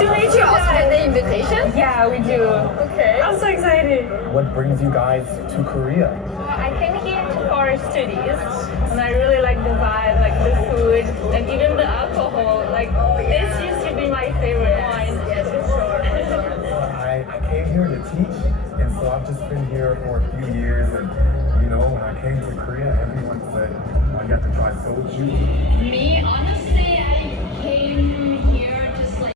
to meet you. Also get the invitation? Yeah, we do. Okay. I'm so excited. What brings you guys to Korea? I came here for studies, and I really like the vibe, like the food, and even the alcohol. Like this used to be my favorite wine. Yes, for sure. I came here to teach, and so I've just been here for a few years. And you know, when I came to Korea, everyone said, "Oh, you have to try soju." Me, honestly,